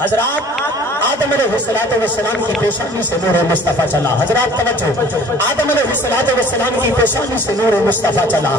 حضرات آدم علیہ السلام کی پیشانی سے نور مصطفیٰ چلا. حضرات توجہ, آدم علیہ السلام کی پیشانی سے نور مصطفیٰ چلا.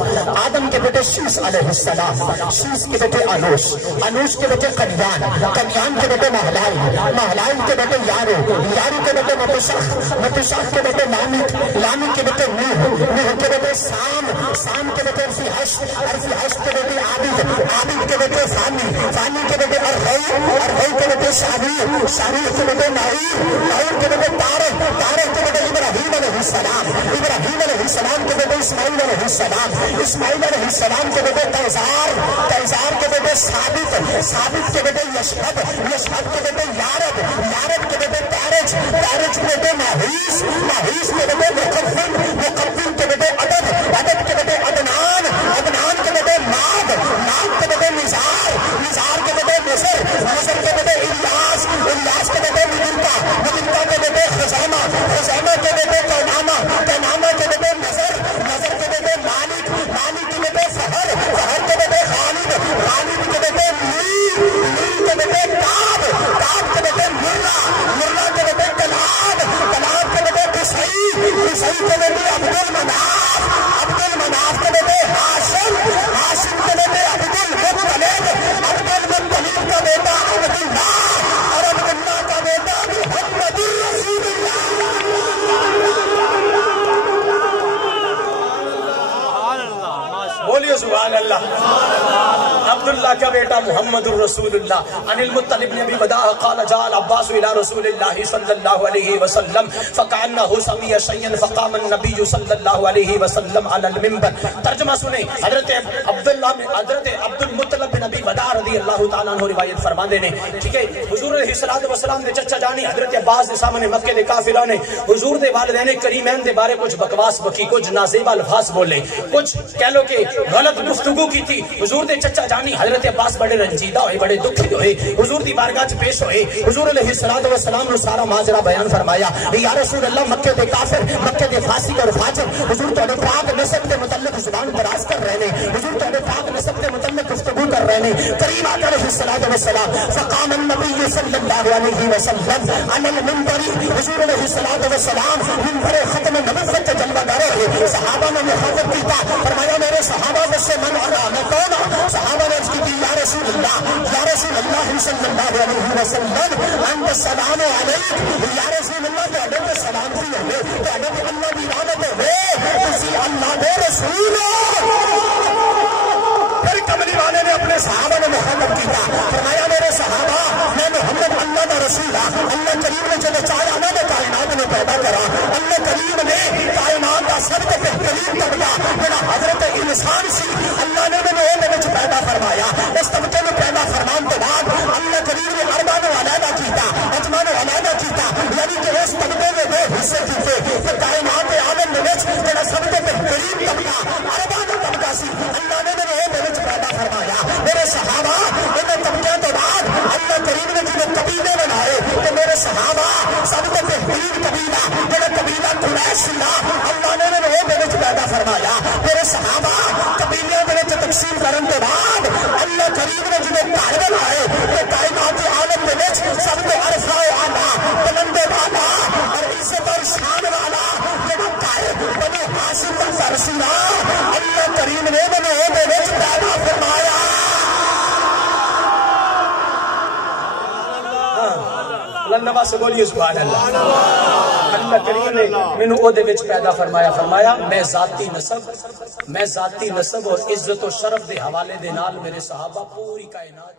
آدم کے بیٹے شیس علیہ السلام, شیس کے بیٹے انوش, انوش کے بیٹے قنیان, قنیان کے بیٹے مہلائل, مہلائل کے بیٹے یارو, یارو کے بیٹے متشخ, متشخ کے بیٹے لامک, لامک کے بیٹے نوح, نوح کے بیٹے سام, سام کے بیٹے ارفیحش, ارفیحش کے بیٹے عابد, عابد کے بیٹے فانی, فانی کے بیٹے ارغی, ارغی کے بیٹے شاریر, شاریر کے بیٹے نعیر, نعیر کے بیٹے طارق, طارق کے بیٹے ابراہیم علیہ السلام, ابراہیم علیہ السلام کے بیٹے اسماعیل علیہ السلام, اسماعیل علیہ السلام کے بیٹے تیزار, تیزار کے بیٹے ثابت, ثابت کے بیٹے یشہد, یشہد کے بیٹے یارب, یارب کے بیٹے تارج, تارج کے بیٹے ماہیس, ماہیس کے بیٹے مقفن, مقفن کے بیٹے عدد, عدد کے بیٹے عدنان, عدنان کے بیٹے ماد, ماد کے بیٹے نزار, نزار کے بیٹے نصر, نصر کے بیٹے الیاس, الیاس کے بیٹے مدنکا, مدنکا کے بیٹے خزیمہ, خزیمہ کے بیٹے کینامہ, کینامہ کے بیٹے نظر, نظر کے بیٹے مالک, مالک کے بیٹے فہر, فہر کے بیٹے غالب, غالب کے بیٹے میر, میر کے بیٹے تاب, تاب کے بیٹے مرہ, مرہ کے بیٹے کلاب, کلاب کے بیٹے قصی, قصی کے بیٹے عبد المناف, عبد المناف کے بیٹے ہاشم, ہاشم کے بیٹے عبد المطلب, عبد المطلب کا بیٹا عبد اللہ, اور عبد اللہ کا بیٹا محمد رسول اللہ. بولیے سبحان اللہ. عبداللہ کا بیٹا محمد الرسول اللہ. عن المطلب نے بھی بدا قال جاء العباس الى رسول اللہ صلی اللہ علیہ وسلم فکانہ سمی شیئا فقام النبی صلی اللہ علیہ وسلم علی المنبر. ترجمہ سنیں. حضرت عبداللہ میں حضرت عبد المطلب بن ابی بدا رضی اللہ تعالیٰ عنہ روایت فرماندے نے, ٹھیک ہے, حضور علیہ السلام دے چچا جانی حضرت عباس دے سامنے مکے دے کافرہ نے حضور دے والدین کریمین دے بارے کچھ بکواس بکی, کچھ نازیبا الفاظ بولے, کچھ کہہ لو کہ غلط گفتگو کی تھی. حضور دے چچا جانی حضرت عباس بڑے رنجیدہ ہوئے, بڑے دکھی ہوئے, حضور دی بارگاہ چ پیش ہوئے. حضور علیہ السلام نے سارا ماجرا بیان فرمایا. یا رسول اللہ, مکے دے کافر, مکے دے فاسق اور فاجر حضور تہاڈے پاک نسب دے متعلق زبان دراز کر رہے ہیں, حضور تہاڈے پاک نسب دے متعلق گفتگو کر رہے ہیں. کریم آقا علیہ السلام فقام النبی صلی اللہ علیہ وسلم علی المنبر. حضور علیہ السلام منبر ختم نبوت تے جلوہ دار رہے. صحابہ نے مخاطب کیتا, فرمایا میرے صحابہ سے من آ میں کون ہوں. صحابہ نے کی یا رسول اللہ, یا رسول اللہ صلی اللہ علیہ وسلم انت السلام علیک, یا رسول اللہ تہاڈے تے سلام دی ہوے, تہاڈے تے اللہ دی رحمت ہوے, تسی اللہ دے رسول ہو. پھر کملی والے نے اپنے صحابہ نے مخاطب کیا, فرمایا میرے صحابہ میں محمد اللہ کا رسول ہوں. اللہ کریم نے جب چاہا نا میں کائنات میں پیدا کرا, اللہ کریم نے کائنات کا سب سے بہترین طبقہ میرا حضرت انسان سی, اللہ نے پیدا فرمایا. اس طبقے میں پیدا فرمان کے بعد اللہ کریم نے اربا نے علیحدہ کیتا, اجما نے علیحدہ کیتا, یعنی کہ اس طبقے میں دو حصے کیتے. کہ کائنات عالم میں جڑا سب سے بہترین طبقہ اربا کا طبقہ سی, اللہ نے پیدا فرمایا. میرے صحابہ ان طبقے کے بعد اللہ کریم نے جنہیں قبیلے بنائے, کہ میرے صحابہ سب سے بہترین قبیلہ جڑا قبیلہ قریش لا, اللہ نے پیدا فرمایا. میرے صحابہ قبیلے تقسیم کرنے کے بعد اللہ کریم نے جنہیں گھر بنائے, کہ کائنات عالم میں سب کو عرفہ والا, بلند والا اور عزت اور شان والا جب گھر بنو ہاشم کا گھر سنا, اللہ کریم نے پیدا فرمایا. اللہ سے بولیے سبحان اللہ. اللہ کریم نے مینوں او دے وچ پیدا فرمایا, فرمایا میں ذاتی نسب اور عزت و شرف دے حوالے دے نال میرے صحابہ پوری کائنات